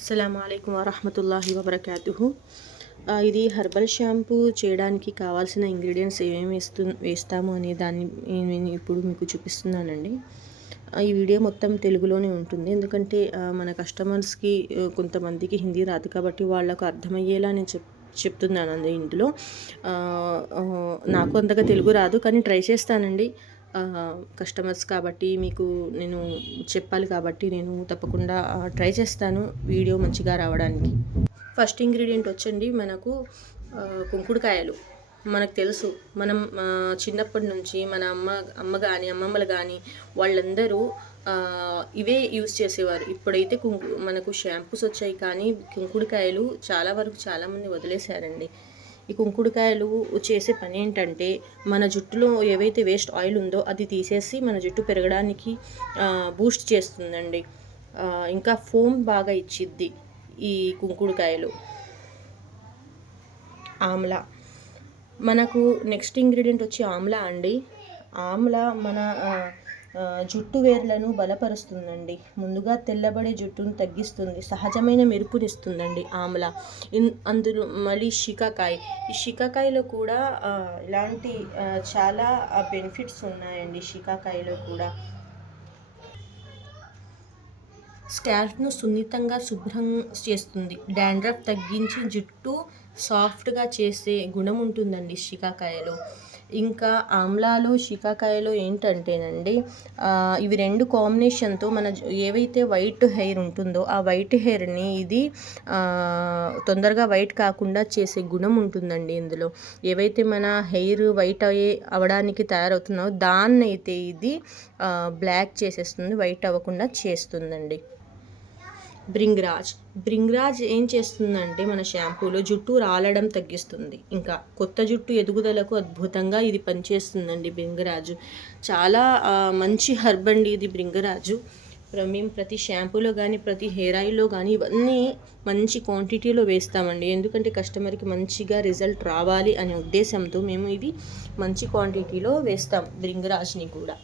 అస్సలాముఅలైకుం వరహమతుల్లాహి వబర్కాతుహు. ఇది herbal shampoo చేయడానికి కావాల్సిన ఇంగ్రీడియంట్స్ ఏమేమి వేస్తాము అనే దాన్ని నేను ఇప్పుడు మీకు చూపిస్తున్నానండి. ఈ వీడియో మొత్తం తెలుగులోనే ఉంటుంది, ఎందుకంటే మన కస్టమర్స్కి కొంతమందికి హిందీ రాదు కాబట్టి వాళ్ళకు అర్థమయ్యేలా నేను చెప్తున్నాను అండి. ఇందులో నాకు అంతగా తెలుగు రాదు, కానీ ట్రై చేస్తానండి. కస్టమర్స్ కాబట్టి మీకు నేను చెప్పాలి కాబట్టి నేను తప్పకుండా ట్రై చేస్తాను వీడియో మంచిగా రావడానికి. ఫస్ట్ ఇంగ్రీడియంట్ వచ్చండి మనకు కుంకుడుకాయలు. మనకు తెలుసు, మనం చిన్నప్పటి నుంచి మన అమ్మ కానీ అమ్మమ్మలు కానీ వాళ్ళందరూ ఇవే యూస్ చేసేవారు. ఇప్పుడైతే మనకు షాంపూస్ వచ్చాయి, కానీ కుంకుడుకాయలు చాలా వరకు చాలామంది వదిలేశారండి. ఈ కుంకుడుకాయలు చేసే పని ఏంటంటే, మన జుట్టులో ఏవైతే వేస్ట్ ఆయిల్ ఉందో అది తీసేసి మన జుట్టు పెరగడానికి బూస్ట్ చేస్తుందండి. ఇంకా ఫోమ్ బాగా ఇచ్చిద్ది ఈ కుంకుడుకాయలు. ఆమ్లా, మనకు నెక్స్ట్ ఇంగ్రీడియంట్ వచ్చి ఆమ్లా అండి. ఆమ్లా మన జుట్టు వేర్లను బలపరుస్తుందండి. ముందుగా తెల్లబడే జుట్టును తగ్గిస్తుంది, సహజమైన మెరుపునిస్తుందండి ఆమ్లా. అందులో మళ్ళీ షికాకాయ, ఈ షికాకాయలో కూడా ఇలాంటి చాలా బెనిఫిట్స్ ఉన్నాయండి. షికాకాయలో కూడా స్కాల్ప్ను సున్నితంగా శుభ్రం చేస్తుంది, డాండ్రఫ్ తగ్గించి జుట్టు సాఫ్ట్గా చేసే గుణం ఉంటుందండి షికాకాయలో. ఇంకా ఆమ్లాలో షికాకాయలో ఏంటంటేనండి, ఇవి రెండు కాంబినేషన్తో మన ఏవైతే వైట్ హెయిర్ ఉంటుందో ఆ వైట్ హెయిర్ని ఇది తొందరగా వైట్ కాకుండా చేసే గుణం ఉంటుందండి ఇందులో. ఏవైతే మన హెయిర్ వైట్ అవ్వడానికి తయారవుతుందో దాన్నైతే ఇది బ్లాక్ చేసేస్తుంది, వైట్ అవ్వకుండా చేస్తుందండి. బ్రింగ్రాజ్ ఏం చేస్తుందంటే మన షాంపూలో జుట్టు రాలడం తగ్గిస్తుంది, ఇంకా కొత్త జుట్టు ఎదుగుదలకు అద్భుతంగా ఇది పనిచేస్తుందండి. బ్రింగరాజు చాలా మంచి హర్బ్ అండి ఇది బ్రింగరాజు. మేము ప్రతి షాంపూలో కానీ ప్రతి హెయిర్ ఆయిల్లో కానీ ఇవన్నీ మంచి క్వాంటిటీలో వేస్తామండి, ఎందుకంటే కస్టమర్కి మంచిగా రిజల్ట్ రావాలి అనే ఉద్దేశంతో మేము ఇవి మంచి క్వాంటిటీలో వేస్తాం. బ్రింగరాజ్ని కూడా.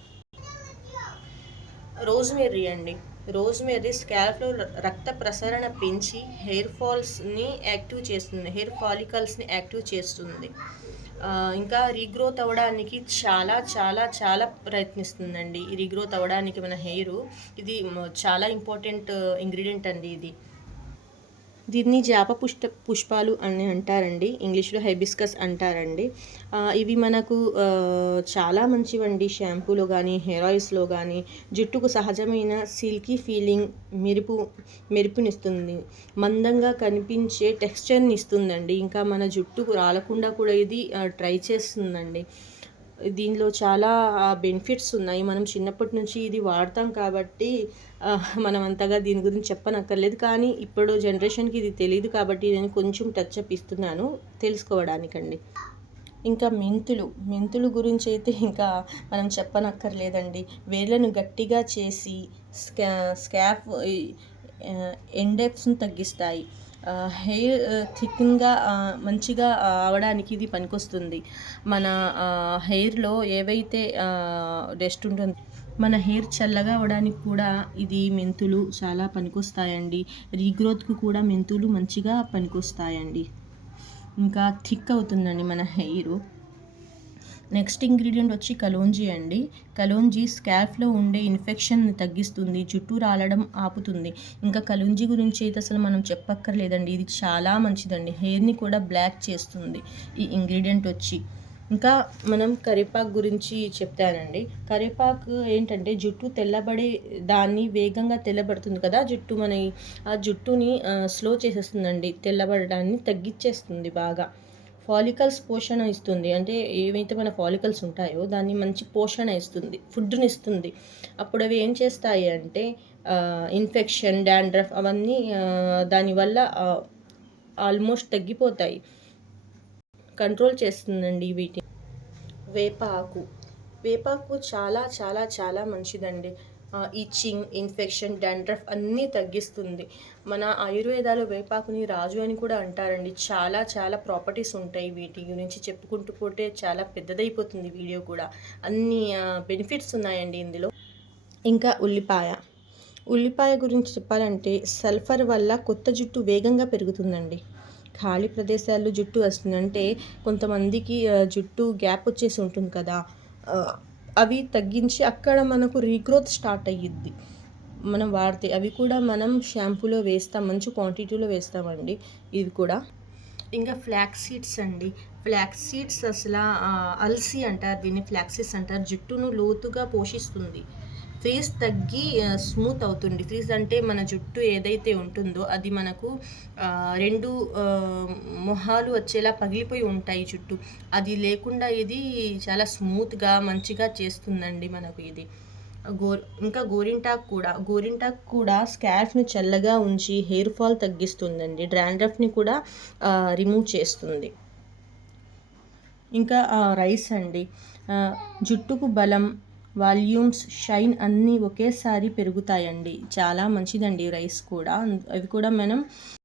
రోజ్మెర్రీ అండి. రోజ్మెర్రీ స్కాల్ప్లో రక్త ప్రసరణ పెంచి హెయిర్ ఫాల్స్ని యాక్టివ్ చేస్తుంది, హెయిర్ ఫాలికల్స్ని యాక్టివ్ చేస్తుంది. ఇంకా రీగ్రోత్ అవ్వడానికి చాలా చాలా చాలా ప్రయత్నిస్తుందండి. రీగ్రోత్ అవ్వడానికి మన హెయిర్ ఇది చాలా ఇంపార్టెంట్ ఇంగ్రీడియంట్ అండి ఇది. దీన్ని జాప పుష్పాలు అని అంటారండి, ఇంగ్లీష్లో హైబిస్కస్ అంటారండి. ఇవి మనకు చాలా మంచివండి. షాంపూలో కానీ హెయిర్ ఆయిల్స్లో కానీ జుట్టుకు సహజమైన సిల్కీ ఫీలింగ్, మెరుపునిస్తుంది, మందంగా కనిపించే టెక్స్చర్ని ఇస్తుందండి. ఇంకా మన జుట్టుకు రాలకుండా కూడా ఇది ట్రై చేస్తుందండి. దీనిలో చాలా బెనిఫిట్స్ ఉన్నాయి. మనం చిన్నప్పటి నుంచి ఇది వాడతాం కాబట్టి మనం అంతగా దీని గురించి చెప్పనక్కర్లేదు, కానీ ఇప్పుడు జనరేషన్కి ఇది తెలియదు కాబట్టి నేను కొంచెం టచ్ అప్ ఇస్తున్నాను తెలుసుకోవడానికండి. ఇంకా మెంతులు గురించి అయితే ఇంకా మనం చెప్పనక్కర్లేదండి. వేళ్ళను గట్టిగా చేసి స్కాల్ప్ ఎండెప్స్ను తగ్గిస్తాయి, హెయిర్ థిక్గా మంచిగా అవడానికి ఇది పనికొస్తుంది. మన హెయిర్లో ఏవైతే డస్ట్ ఉంటుందో మన హెయిర్ చల్లగా అవ్వడానికి కూడా ఇది మెంతులు చాలా పనికొస్తాయండి. రీగ్రోత్కు కూడా మెంతులు మంచిగా పనికొస్తాయండి. ఇంకా థిక్ అవుతుందండి మన హెయిర్. నెక్స్ట్ ఇంగ్రీడియంట్ వచ్చి కలోంజీ అండి. కలోంజీ స్కాల్ప్లో ఉండే ఇన్ఫెక్షన్ని తగ్గిస్తుంది, జుట్టు రాలడం ఆపుతుంది. ఇంకా కలోంజీ గురించి అయితే అసలు మనం చెప్పక్కర్లేదండి, ఇది చాలా మంచిదండి. హెయిర్ని కూడా బ్లాక్ చేస్తుంది ఈ ఇంగ్రీడియంట్ వచ్చి. ఇంకా మనం కరివేపాకు గురించి చెప్తానండి. కరివేపాకు ఏంటంటే జుట్టు తెల్లబడే దాన్ని వేగంగా తెల్లబడుతుంది కదా జుట్టు, ఆ జుట్టుని స్లో చేసేస్తుందండి, తెల్లబడడాన్ని తగ్గించేస్తుంది బాగా. ఫాలికల్స్ పోషణ ఇస్తుంది, అంటే ఏవైతే మన ఫాలికల్స్ ఉంటాయో దాన్ని మంచి పోషణ ఇస్తుంది, ఫుడ్ని ఇస్తుంది. అప్పుడు అవి ఏం చేస్తాయి అంటే ఇన్ఫెక్షన్, డాండ్రఫ్ అవన్నీ దానివల్ల ఆల్మోస్ట్ తగ్గిపోతాయి, కంట్రోల్ చేస్తుందండి వీటిని. వేపాకు చాలా చాలా చాలా మంచిదండి. ఇచ్చింగ్, ఇన్ఫెక్షన్, డాండ్రఫ్ అన్నీ తగ్గిస్తుంది. మన ఆయుర్వేదాలో వేపాకుని రాజు అని కూడా అంటారండి. చాలా చాలా ప్రాపర్టీస్ ఉంటాయి, వీటి గురించి చెప్పుకుంటూ పోతే చాలా పెద్దదైపోతుంది వీడియో కూడా. అన్ని బెనిఫిట్స్ ఉన్నాయండి ఇందులో. ఇంకా ఉల్లిపాయ ఉల్లిపాయ గురించి చెప్పాలంటే సల్ఫర్ వల్ల కొత్త జుట్టు వేగంగా పెరుగుతుందండి. ఖాళీ ప్రదేశాల్లో జుట్టు వస్తుందంటే కొంతమందికి జుట్టు గ్యాప్ వచ్చేసి ఉంటుంది కదా! ఆహ్, అవి తగ్గించి అక్కడ మనకు రీగ్రోత్ స్టార్ట్ అయ్యిద్ది. మనం వాడితే అవి కూడా మనం షాంపూలో వేస్తాం. మంచి క్వాంటిటీలో వేస్తామండి ఇవి కూడా. ఇంకా ఫ్లాక్స్ సీడ్స్ అండి. ఫ్లాక్స్ సీడ్స్ అల్సి అంటారు దీన్ని. ఫ్లాక్స్ సీడ్స్ అంటారు. జుట్టును లోతుగా పోషిస్తుంది. ఫ్రీజ్ తగ్గి స్మూత్ అవుతుంది. ఫ్రీజ్ అంటే మన జుట్టు ఏదైతే ఉంటుందో అది మనకు 2 మొహాలు వచ్చేలా పగిలిపోయి ఉంటాయి జుట్టు. అది లేకుండా ఇది చాలా స్మూత్‌గా మంచిగా చేస్తుందండి మనకు ఇది. ఇంకా గోరింటాకు కూడా స్కాల్ప్‌ని చల్లగా ఉంచి హెయిర్ ఫాల్ తగ్గిస్తుందండి. డాండ్రఫ్‌ని కూడా రిమూవ్ చేస్తుంది. ఇంకా రైస్ అండి. జుట్టుకు బలం, వాల్యూమ్స్, షైన్ అన్నీ ఒకేసారి పెరుగుతాయండి. చాలా మంచిదండి రైస్ కూడా. అవి కూడా మనం